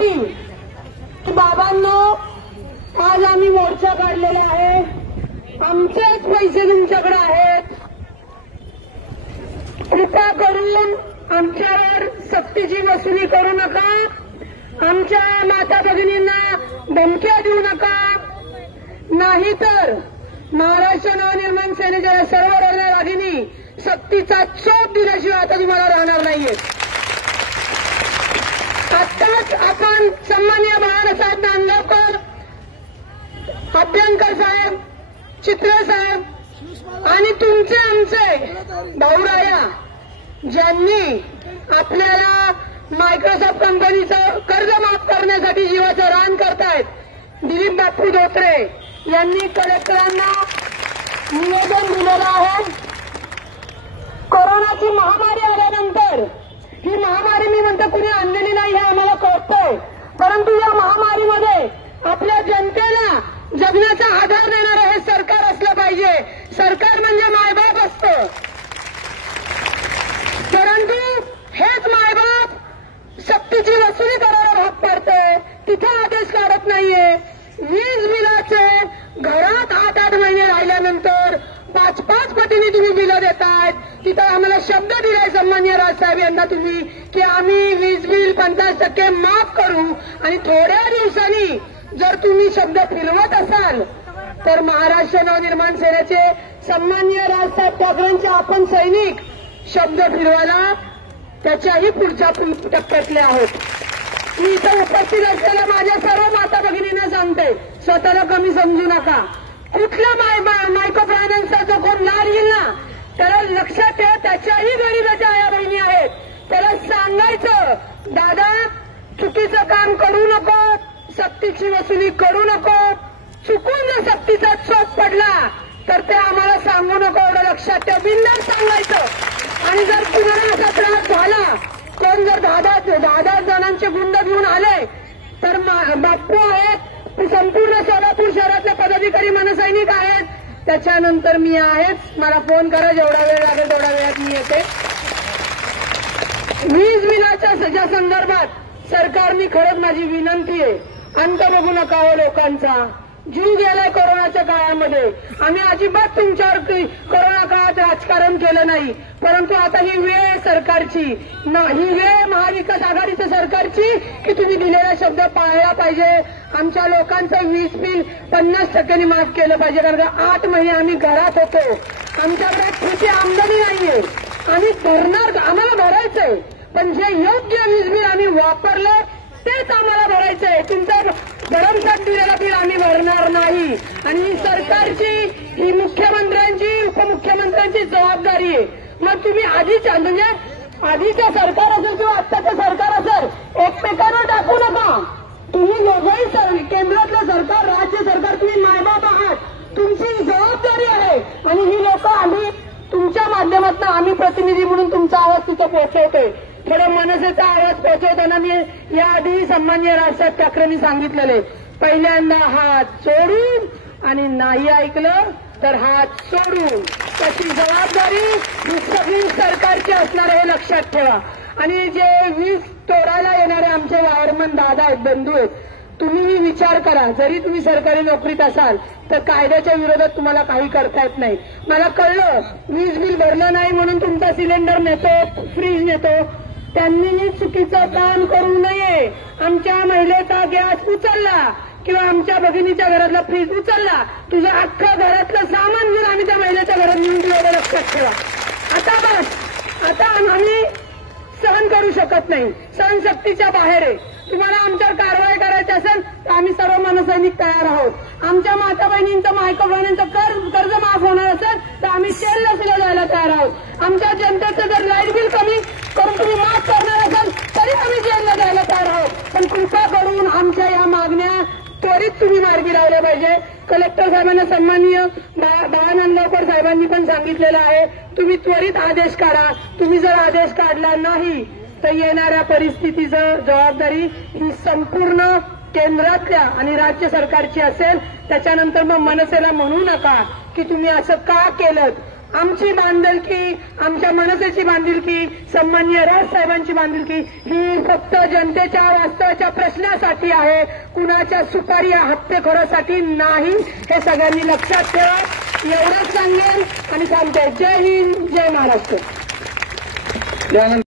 यासाठी की बाबांनो, आज आम्ही मोर्चा काढलेला आहे, आमचेच पैसे तुमच्याकडे आहेत, कृपा करून आमच्यावर सक्तीची वसुली करू नका, आमच्या माता भगिनींना धमक्या देऊ नका, नाहीतर महाराष्ट्र नवनिर्माण सेनेच्या सर्व रणरागिनी सक्तीचा चोप दिल्याशिवाय आता तुम्हाला राहणार नाहीये. आत्ताच आपण सन्माननीय बाळासाहेब नांदगावकर, अभ्यंकर साहेब, चित्रे साहेब आणि तुमचे आमचे भाऊराया ज्यांनी आपल्याला मायक्रोसॉफ्ट कंपनीचं कर्ज माफ करण्यासाठी जीवाचं रान करतायत, दिलीप बापू धोत्रे यांनी कलेक्टरांना निवेदन दिलेलं आहे. कोरोनाची महामारी आल्यानंतर, ही महामारी मी म्हणतो कुणी आणलेली नाही हे आम्हाला कळतंय, परंतु या महामारीमध्ये आपल्या जनतेला जगण्याचा आधार देणारं हे सरकार असलं पाहिजे. सरकार म्हणजे मायबाप असतं, परंतु हेच मायबाप सक्तीची वसुली करायला भाग पडते, तिथे आदेश काढत नाहीये. वीज बिलाचे घरात 8-8 महिने राहिल्यानंतर 5-5 पटीने तुम्ही बिलं देतायत. तिथं आम्हाला शब्द दिलाय सन्माननीय राजसाहेब यांना तुम्ही की आम्ही वीज बिल 50% माफ करू, आणि थोड्या दिवसांनी जर तुम्ही शब्द फिरवत असाल तर महाराष्ट्र नवनिर्माण सेनेचे सन्माननीय राजसाहेब ठाकरेंचे आपण सैनिक शब्द फिरवायला त्याच्याही पुढच्या टप्प्यातले आहोत. मी इथं उपस्थित असलेल्या माझ्या सर्व माता भगिनींना सांगते, स्वतःला कमी समजू नका. कुठल्या मायक्रो फायनान्सचा जो कोण लाड येईल ना, त्याला लक्षात ठेवा, त्याच्याही गरीबाच्या आया बहिणी आहेत. त्याला सांगायचं, दादा चुकीचं काम करू नको, सक्तीची वसुली करू नको, चुकून जर सक्तीचा चोप पडला तर ते आम्हाला सांगू नको, एवढं लक्षात ठेवा. बिनधास्त सांगायचं. आणि जर कुणाला असा त्रास झाला, कोण जर 10 जणांचे गुंड घेऊन आले तर बापू आहेत, संपूर्ण सोलापूर शहरातले पदाधिकारी मनसैनिक आहेत, त्याच्यानंतर मी आहेच. मला फोन करा, जेवढा वेळ लागेल तेवढ्या वेळात मी येते. वीज बिलाच्या संदर्भात सरकारने खरंच माझी विनंती आहे, अंत बघू नका हो लोकांचा. जीव गेलाय कोरोनाच्या काळामध्ये. आम्ही अजिबात तुमच्यावर कोरोना काळात राजकारण केलं नाही, परंतु आता ही वेळ आहे सरकारची, ही वेळ महाविकास आघाडीच्या सरकारची की तुम्ही दिलेला शब्द पाळला पाहिजे. आमच्या लोकांचं वीज बिल 50% माफ केलं पाहिजे, कारण का 8 महिने आम्ही घरात होतो, आमच्याकडे छोटी आमदनी नाहीये, आम्ही भरणार, आम्हाला भरायचंय, पण जे योग्य वीज बिल आम्ही वापरलं तेच आम्हाला भरायचंय. तुमचं भरमसाठ दिलेला बिल आम्ही भरणार नाही. आणि ही सरकारची, ही मुख्यमंत्र्यांची, उपमुख्यमंत्र्यांची जबाबदारी आहे. मग तुम्ही म्हणजे आधीचं सरकार असेल किंवा आत्ताचं सरकार असेल, एकमेकांना टाकू नका. तुम्ही दोघंही केंद्रातलं सरकार, राज्य सरकार, तुम्ही मायबाप आहात, तुमची जबाबदारी आहे. आणि ही लोक आम्ही तुमच्या माध्यमातून, आम्ही प्रतिनिधी म्हणून तुमचा आवाज तिथं पोहोचवतोय. थोडं मनसेचा आवाज पोहोचवताना मी याआधी सन्माननीय राजसाहेब ठाकरेंनी सांगितलेले, पहिल्यांदा हात सोडून आणि नाही ऐकलं तर हात सोडून, त्याची जबाबदारी ही सगळी सरकारची असणार हे लक्षात ठेवा. आणि जे वीज तोडायला येणारे आमचे वायरमन दादा आहेत, बंधू आहेत, तुम्ही विचार करा, जरी तुम्ही सरकारी नोकरीत असाल तर कायद्याच्या विरोधात तुम्हाला काही करता येत नाही. मला कळलं, वीज बिल भरलं नाही म्हणून तुमचा सिलेंडर नेतो, फ्रीज नेतो, त्यांनी चुकीचं काम करू नये. आमच्या महिलेचा गॅस उचलला किंवा आमच्या भगिनीच्या घरातला फ्रीज उचलला, तुझं अख्खं घरातलं सामान घेऊन आम्ही त्या महिलेच्या घरात नेऊन दिलं, लक्षात ठेवा. आता बस, आता आम्ही सहन करू शकत नाही, सहनशक्तीच्या बाहेर आहे. तुम्हाला आमच्यावर कारवाई करायची असेल तर आम्ही सर्व मनसैनिक तयार आहोत. आमच्या माता बहिणींचं, मायको बहिणींचं कर्ज माफ होणार असेल तर आम्ही जेलला सुद्धा जायला तयार आहोत. आमच्या जनतेचं जर लाईट बिल कमी करून तुम्ही माफ करणार असाल तरी आम्ही जेलला जायला तयार आहोत. पण कृपा करून आमच्या या मागण्या त्वरित तुम्ही मार्गी लावल्या पाहिजे. कलेक्टर साहेबांना सन्माननीय बाळासाहेब साहेबांनी पण सांगितलेलं आहे, तुम्ही त्वरित आदेश काढा. तुम्ही जर आदेश काढला नाही तर येणाऱ्या परिस्थितीचं जबाबदारी ही संपूर्ण केंद्रातल्या आणि राज्य सरकारची असेल. त्याच्यानंतर मग मनसेला म्हणू नका की तुम्ही असं का केलं. आमची बांधिलकी, आमच्या मनसेची बांधिलकी, सन्माननीय राजसाहेबांची बांधिलकी ही फक्त जनतेच्या वास्तवाच्या प्रश्नासाठी आहे, कुणाच्या सुपारी हत्तेखोरासाठी नाही, हे सगळ्यांनी लक्षात ठेवा. एवढंच सांगेन आणि थांबते. जय हिंद, जय महाराष्ट्र.